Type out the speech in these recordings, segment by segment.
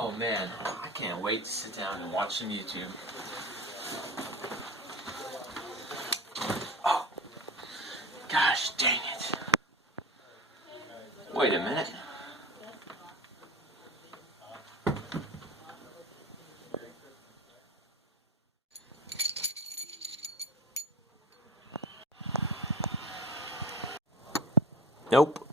Oh man, I can't wait to sit down and watch some YouTube. Oh, gosh dang it. Wait a minute. Nope.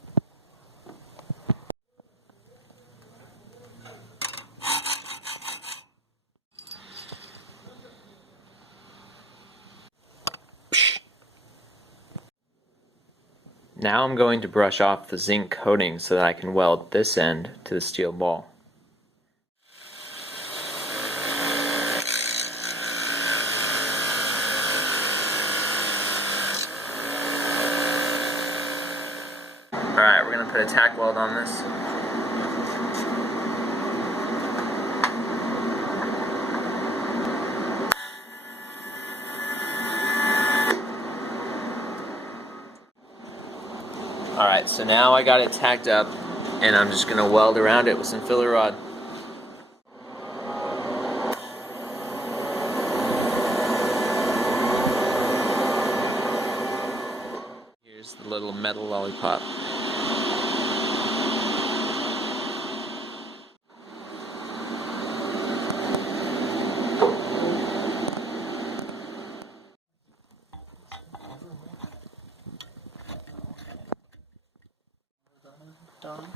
Now I'm going to brush off the zinc coating so that I can weld this end to the steel ball. Alright, we're going to put a tack weld on this. Alright, so now I got it tacked up, and I'm just going to weld around it with some filler rod. Here's the little metal lollipop. Done.